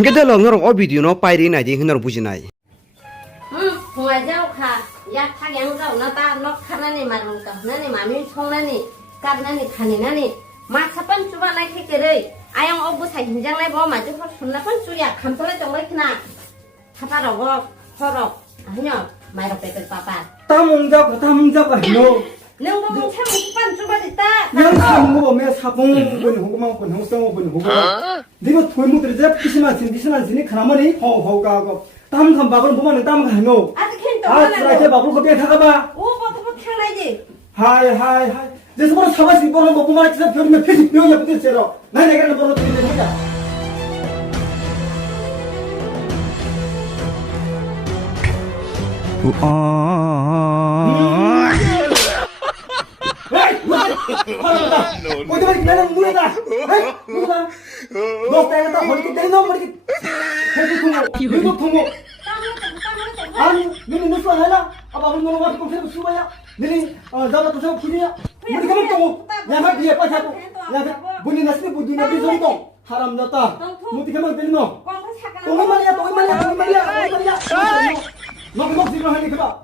Hingga dah long o video no pai ri nai di hinar buji nai. Hùa dâu khà, ya khá yang dâu nó ta nó khá nani mà rung tàu nani mà mình xong nani, cắt nani khani nani, mà sắp ăn chú ba lại khi cái đấy, ai ông ông bố thầy hình dáng lại bỏ mà chú phát xuống là phân chú ya khám tôi lại trong lấy khi nào, thà ta đâu có khó đâu, anh nhở, mày đâu phải tự papa. 땀 잡아 너 nếu có muốn xem một phân chú ba thì ta. 양 사먹어 매 사봉 본 호구만 본 홍성 본 호구 네가 돌무들이 제 피시만 지니 가만히 호호가고 땀 감박을 보면 땀 가노 à thì khi 아 tôi nói 그래 밥을 거기에 다가봐 ô bố tôi bắt thang này gì. 하이 내서 보러 사바시 보는 거 보면 진짜 별이면 표지 병이야 붙겠지로 나 내가 보러 드리는 거야 어디 봐 나는 물에다 누구다 너 때가 허리 때려 머리 해도 통고 아니 너는 무슨 하나 아빠는 너는 와서 좀 해도 수고야 너는 나도 또 세고 분이야 머리 가만 또 야마 뒤에 빠져고 야 분이 났으니 분이 나비 소리도 하람 났다 못이 가만 들노 con có sạc 똥말이야 너그 목소리로 하니 그봐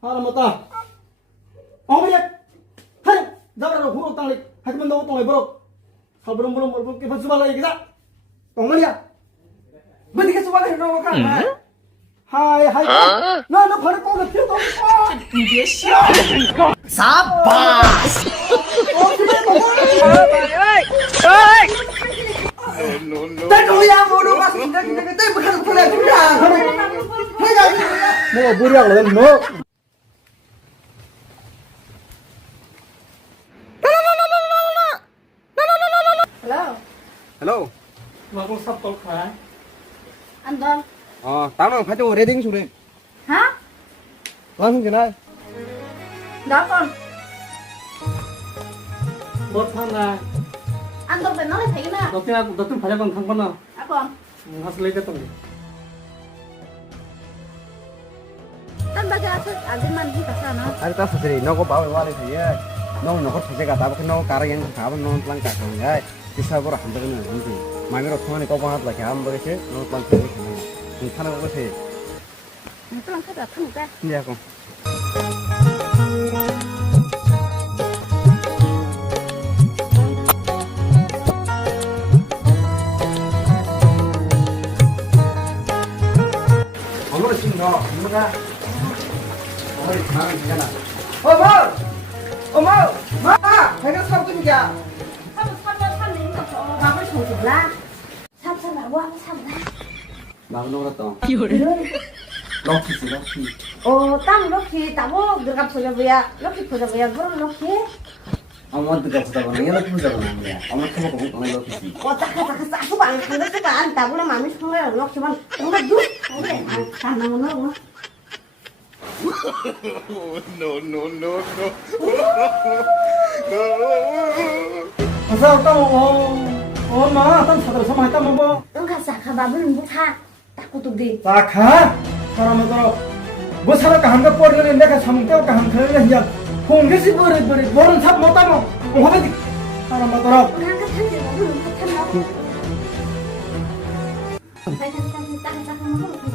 하람 났다 어머니 하니 나라로 후로 땅리 하지만 너 땅에 버럭 살부름 깨 받지 말라 얘기다 똥말이야 뭐 네가 수박을 해놓고 가 하이 너 바로 꺼가 필요도 없어 Sapas. 딸놈이야 뭐로 가서 진짜 그때 못하는 소리야 그냥 해가 뭐 뭐야 그래 너 hello Hello. 마구 삽돌 가 anh Vân Tao nó phải cho reading xuống đi. hả Làm gì này? đó con 뭐 사나 anh Vân phải nói thì nè 너좀 바자건 간 거나 à con 하슬레이 됐던 게 tan ba ra thôi anh đi mang đi cả sao nó Anh ta phải nó có bảo qua đây thì nó có thể cả tao nó cả yang khá nó lang cả rồi đấy. Thì sao có làm được nữa không gì? Mai nó thôi này có bao là cái bữa chứ nó lang cái này. Thì thằng nó có thể. nó lang cái là thằng ta Dạ con. 오늘 지금 너 누가 머리 가면 되잖아. 엄마 마 배가 사고니까 sao đến gặp bà với thủ la sao là quá sao ra 막 놀았다. 럭키. 땅 이렇게 따고 들어가 보자고야 이렇게 보자고야 그럼 이렇게 아무한테가 보다가 얘는 풀자고 하는 거야. 아무한테 먹고 먹는 럭키. 딱딱 싸고 안 그래서 안 따고는 마음이 성나요 이렇게만 뭔가 누 그래 안 나오는 거 No. 가서 엄마 땅 사들어 서만 했다 먹어 응가 싸가 밥을 못하 따고 도디 가 사람들어 뭐 살아까 한가 버리는 내가 삼대가 한 그러는 그냥 공개시 버리 버는 삽 못다 뭐 하면 사람들어 응가 탄지 밥을 못한다고 땅 먹어